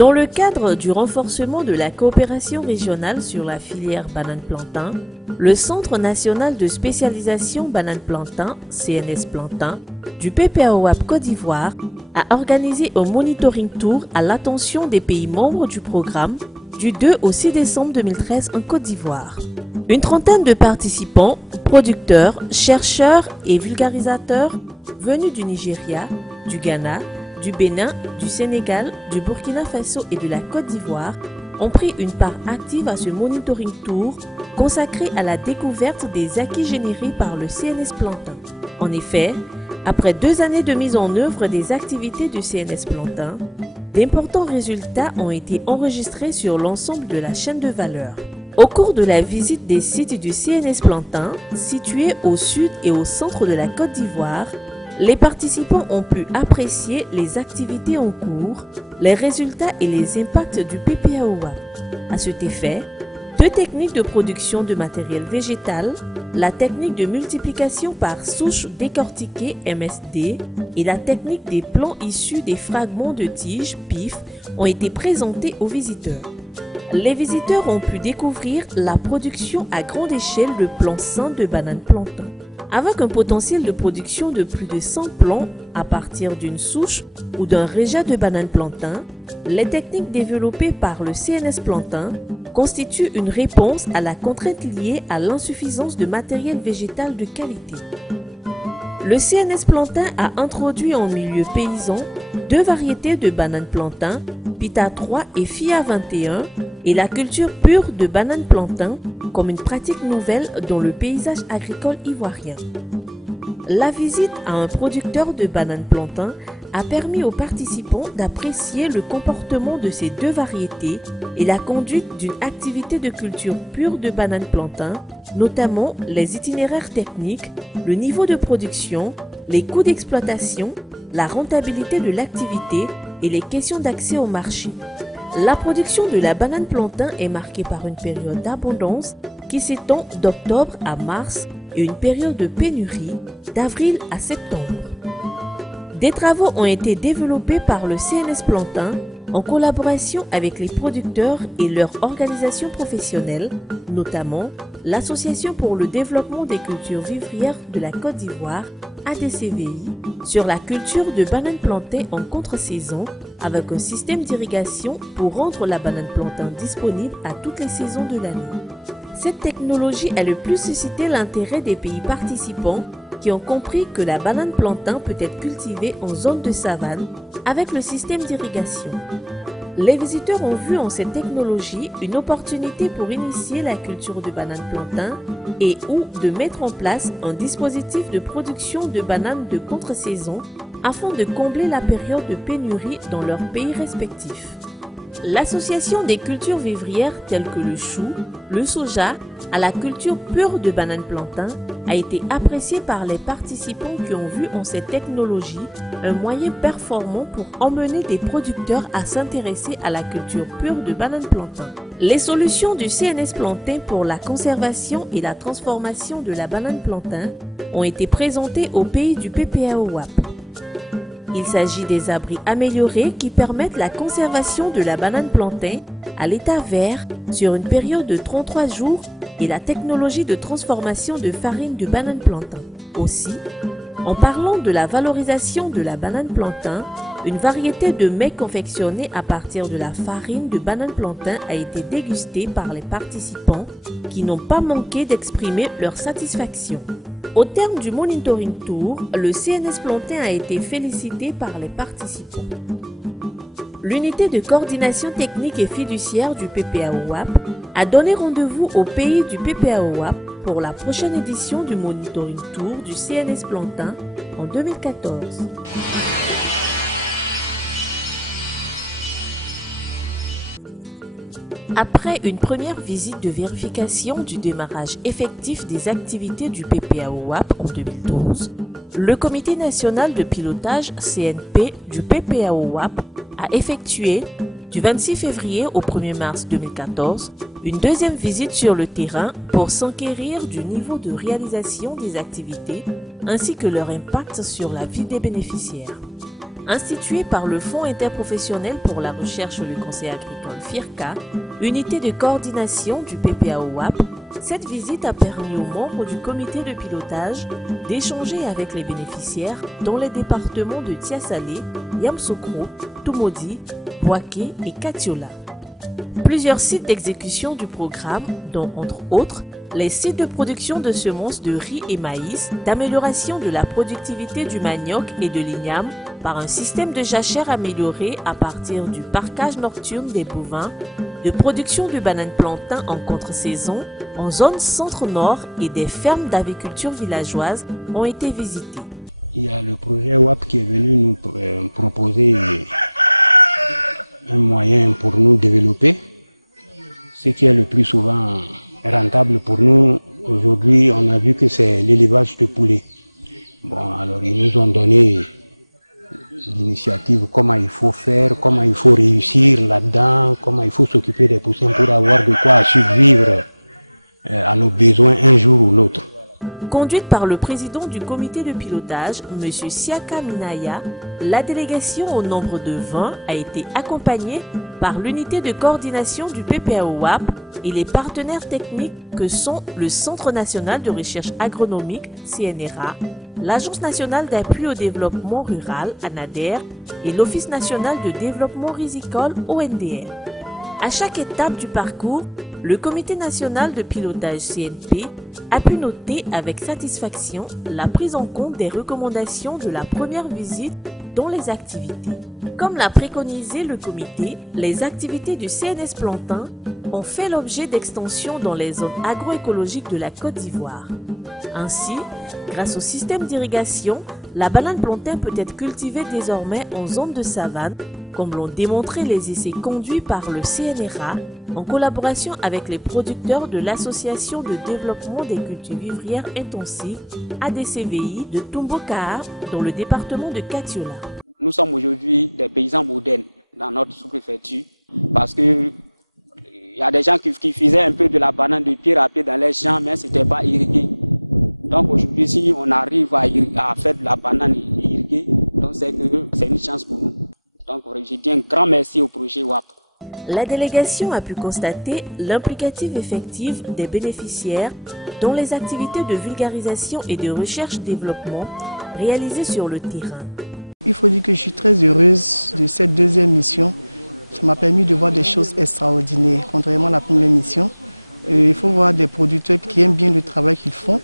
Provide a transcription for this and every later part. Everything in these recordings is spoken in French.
Dans le cadre du renforcement de la coopération régionale sur la filière banane-plantain, le Centre national de spécialisation banane-plantain, CNS Plantain, du PPAOAP Côte d'Ivoire a organisé un monitoring tour à l'attention des pays membres du programme du 2 au 6 décembre 2013 en Côte d'Ivoire. Une trentaine de participants, producteurs, chercheurs et vulgarisateurs venus du Nigeria, du Ghana, du Bénin, du Sénégal, du Burkina Faso et de la Côte d'Ivoire ont pris une part active à ce monitoring tour consacré à la découverte des acquis générés par le CNS Plantain. En effet, après 2 années de mise en œuvre des activités du CNS Plantain, d'importants résultats ont été enregistrés sur l'ensemble de la chaîne de valeur. Au cours de la visite des sites du CNS Plantain, situés au sud et au centre de la Côte d'Ivoire, les participants ont pu apprécier les activités en cours, les résultats et les impacts du PPAOAP. À cet effet, 2 techniques de production de matériel végétal, la technique de multiplication par souche décortiquée MSD et la technique des plants issus des fragments de tiges PIF ont été présentés aux visiteurs. Les visiteurs ont pu découvrir la production à grande échelle de plants sains de bananes plantain. Avec un potentiel de production de plus de 100 plants à partir d'une souche ou d'un réja de bananes plantain, les techniques développées par le CNS Plantain constituent une réponse à la contrainte liée à l'insuffisance de matériel végétal de qualité. Le CNS Plantain a introduit en milieu paysan 2 variétés de bananes plantain, Pita 3 et Fia 21, et la culture pure de bananes plantain comme une pratique nouvelle dans le paysage agricole ivoirien. La visite à un producteur de bananes plantain a permis aux participants d'apprécier le comportement de ces 2 variétés et la conduite d'une activité de culture pure de bananes plantain, notamment les itinéraires techniques, le niveau de production, les coûts d'exploitation, la rentabilité de l'activité et les questions d'accès au marché. La production de la banane plantain est marquée par une période d'abondance qui s'étend d'octobre à mars et une période de pénurie d'avril à septembre. Des travaux ont été développés par le CNS Plantain en collaboration avec les producteurs et leurs organisations professionnelles, notamment l'Association pour le développement des cultures vivrières de la Côte d'Ivoire, ADCVI, sur la culture de banane plantain en contre-saison avec un système d'irrigation pour rendre la banane plantain disponible à toutes les saisons de l'année. Cette technologie a le plus suscité l'intérêt des pays participants qui ont compris que la banane plantain peut être cultivée en zone de savane avec le système d'irrigation. Les visiteurs ont vu en cette technologie une opportunité pour initier la culture de banane plantain et ou de mettre en place un dispositif de production de bananes de contre-saison afin de combler la période de pénurie dans leurs pays respectifs. L'association des cultures vivrières telles que le chou, le soja, à la culture pure de banane plantain a été appréciée par les participants qui ont vu en cette technologie un moyen performant pour emmener des producteurs à s'intéresser à la culture pure de banane plantain. Les solutions du CNS Plantain pour la conservation et la transformation de la banane plantain ont été présentées au pays du PPAOAP. Il s'agit des abris améliorés qui permettent la conservation de la banane plantain à l'état vert sur une période de 33 jours et la technologie de transformation de farine de banane plantain. Aussi, en parlant de la valorisation de la banane plantain, une variété de mets confectionnés à partir de la farine de banane plantain a été dégustée par les participants qui n'ont pas manqué d'exprimer leur satisfaction. Au terme du monitoring tour, le CNS Plantain a été félicité par les participants. L'unité de coordination technique et fiduciaire du PPAOAP a donné rendez-vous au pays du PPAOAP pour la prochaine édition du monitoring tour du CNS Plantain en 2014. Après une première visite de vérification du démarrage effectif des activités du PPAOAP en 2012, le Comité national de pilotage CNP du PPAOAP a effectué, du 26 février au 1er mars 2014, une deuxième visite sur le terrain pour s'enquérir du niveau de réalisation des activités ainsi que leur impact sur la vie des bénéficiaires. Instituée par le Fonds interprofessionnel pour la recherche et le conseil agricole FIRCA, unité de coordination du PPAOAP, cette visite a permis aux membres du comité de pilotage d'échanger avec les bénéficiaires dans les départements de Tiasalé, Yamsokro, Tumodi, Boaké et Katiola. Plusieurs sites d'exécution du programme, dont entre autres les sites de production de semences de riz et maïs, d'amélioration de la productivité du manioc et de l'igname par un système de jachère amélioré à partir du parcage nocturne des bovins, de production de bananes plantain en contre-saison en zone centre-nord et des fermes d'aviculture villageoise ont été visitées. Il y a le projet WAP qui est venu nous proposer un moyen pour nous développer, ce qui est le plus souvent rentable pour nous. Aujourd'hui, on a vu que c'est l'élevage de poulets. Bon, alors ils nous ont donné l'initiative, comment il faut faire, comment il faut réussir là-dedans, comment il faut s'occuper des poussins pour avoir de quoi survivre à nos besoins un jour ou l'autre. Conduite par le président du comité de pilotage, M. Siaka Minaya, la délégation au nombre de 20 a été accompagnée par l'unité de coordination du PPAOAP et les partenaires techniques que sont le Centre national de recherche agronomique, CNRA, l'Agence nationale d'appui au développement rural, ANADER, et l'Office national de développement risicole, ONDR. À chaque étape du parcours, le comité national de pilotage CNP a pu noter avec satisfaction la prise en compte des recommandations de la première visite dans les activités. Comme l'a préconisé le comité, les activités du CNS Plantain ont fait l'objet d'extensions dans les zones agroécologiques de la Côte d'Ivoire. Ainsi, grâce au système d'irrigation, la banane plantain peut être cultivée désormais en zone de savane, comme l'ont démontré les essais conduits par le CNRA en collaboration avec les producteurs de l'Association de développement des cultures vivrières intensives ADCVI de Tumboka dans le département de Katiola. Nous sommes aujourd'hui des paysans modernes dans notre sous-préfecture parce que il y a des gens qui faisaient un peu de la banane de pied à pied dans les champs, mais ce n'était pas irrigué. Donc aujourd'hui, si on arrive à faire de la banane irriguée, donc c'est une chance pour nous. Donc je dis un grand merci au projet WAP. La délégation a pu constater l'implicative effective des bénéficiaires dans les activités de vulgarisation et de recherche-développement réalisées sur le terrain. Il faut dire que je suis très heureuse de cette deuxième mission. Ça m'a permis de voir des choses extraordinaires, contrairement à la première mission. Il faut voir des producteurs qui aiment bien le travail qu'ils font.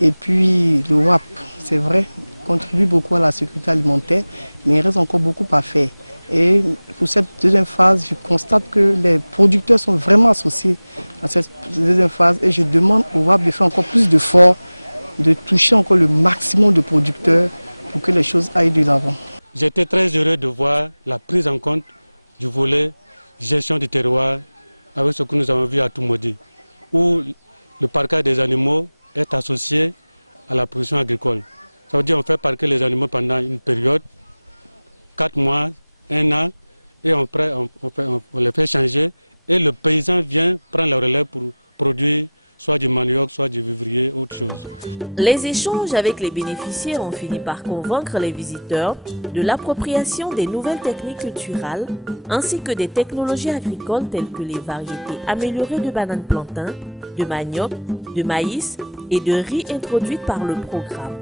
Et puis le WAP, c'est vrai, contribue beaucoup à la sécurité alimentaire, mais il reste encore beaucoup à faire. Et pour cette deuxième phase, je constate que les producteurs sont vraiment associés à cette deuxième phase et je demande au WAP de faire encore plus d'efforts, de toucher encore le maximum de producteurs pour que les choses aillent de l'avant. J'étais très heureux de voir la prise en compte du volet gestion du terroir avec ce que nous avons vu à Tumodi, où le parquage des animaux est associé à la production agricole. Ça veut dire qu'on fait parquer les animaux pendant une période, 4 mois, 1 an, et on les fait changer et le paysan vient prendre le relais pour produire soit du manioc, soit du vivrier, autre chose. Les échanges avec les bénéficiaires ont fini par convaincre les visiteurs de l'appropriation des nouvelles techniques culturales ainsi que des technologies agricoles telles que les variétés améliorées de bananes plantain, de manioc, de maïs et de riz introduites par le programme.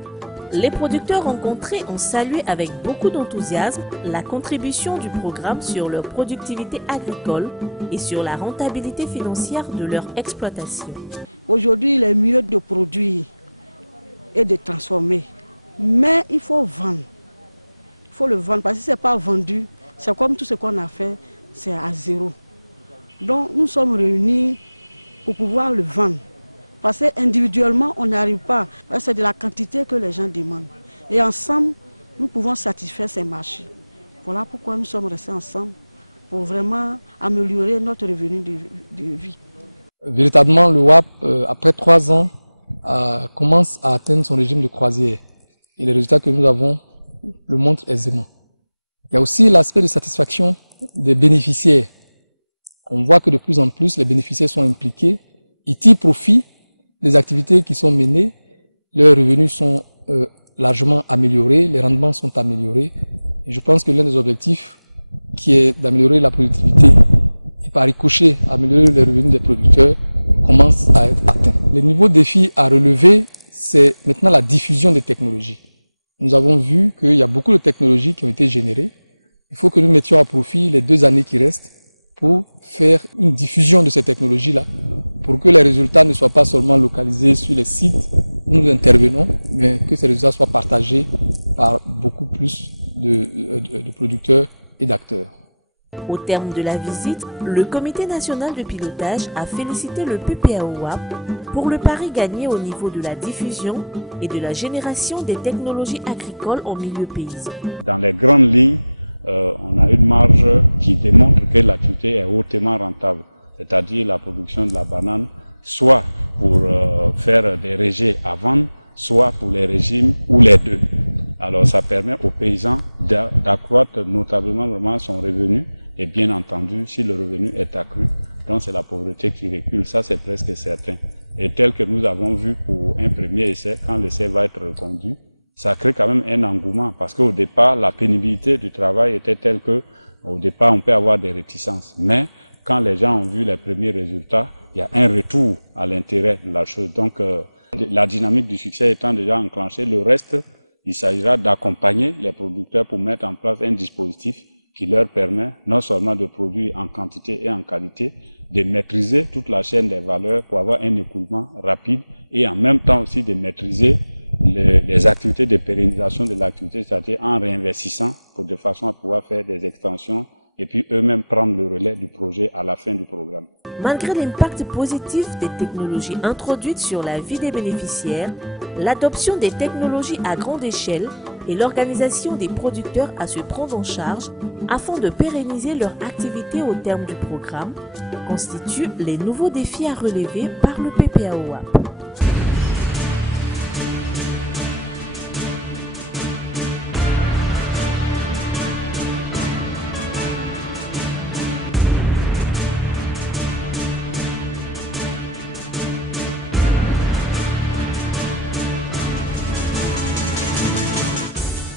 Les producteurs rencontrés ont salué avec beaucoup d'enthousiasme la contribution du programme sur leur productivité agricole et sur la rentabilité financière de leur exploitation. Aujourd'hui, il est mieux de produire et de transformer, mais il faut vendre. Il faut le vendre parce que si ce n'est pas vendu, c'est comme tout ce qu'on a fait, c'est à zéro. Donc nous sommes réunis pour pouvoir le vendre. Parce qu'individuellement, on n'arrive pas. C'est de la quantité que les gens demandent. Et ensemble, nous pouvons satisfaire ces marchés. Voilà pourquoi nous sommes restés ensemble, pour vraiment améliorer notre revenu de vie. Véritablement, le WAP, après 3 ans, commence à atteindre son régime de croisière. Et les résultats que nous avons le montrent aisément. Il y a aussi l'aspect de satisfaction des bénéficiaires. On voit que de plus en plus, les bénéficiaires sont impliqués. Ils tirent profit des activités qui sont menées, leurs revenus sont largement améliorés, les rendements sont améliorés Et je pense que l'un des objectifs qui est d'améliorer la productivité et par ricochet améliorer les revenus des producteurs commence à être atteint. Les nouveaux défis à relever, c'est maintenant la diffusion des technologies. Nous avons vu qu'il y a beaucoup de technologies qui ont été générées. Il faut que nous mettions à profit les 2 années qui restent pour faire une diffusion de ces technologies-là, pour que les résultats ne soient pas seulement localisés sur les sites où nous intervenons, mais que ces résultats soient partagés par beaucoup plus de producteurs et d'acteurs. Au terme de la visite, le Comité national de pilotage a félicité le PPAOAP pour le pari gagné au niveau de la diffusion et de la génération des technologies agricoles au milieu paysan. Dans les grandes lignes, on a une marge qui démontre que l'activité est hautement rentable, c'est-à-dire la production de la banane, soit pour faire des rejets à vendre, soit pour les régimes ou les deux. Alors ça permet aux paysans d'accroître notablement vraiment son revenu. Et bien entendu, si le revenu est accru, donc c'est la pauvreté qui recule, ça c'est presque certain. Et tel que nous avons vu pour un premier essai, quand l'essai va être reconduit, ça crée quand même un engouement, parce qu'au départ, la pénibilité du travail était telle que, au départ, on peut avoir des réticences. Mais quand les gens ont vu les premiers résultats, il y a un retour à l'intérêt de la chose. Donc, la dynamique du succès étant déjà enclenchée, le reste, il s'agira d'accompagner les producteurs pour mettre en place un dispositif qui leur permet non seulement de produire en quantité et en qualité, de maîtriser toute la chaîne des valeurs pour avoir un écoulement rapide et en même temps aussi de maîtriser les activités de pérennisation de l'activité, c'est-à-dire en réinvestissant de façon à pouvoir faire des extensions et puis eux-mêmes prendre le relais du projet à la fin du programme. Malgré l'impact positif des technologies introduites sur la vie des bénéficiaires, l'adoption des technologies à grande échelle et l'organisation des producteurs à se prendre en charge afin de pérenniser leur activité au terme du programme constituent les nouveaux défis à relever par le PPAOAP.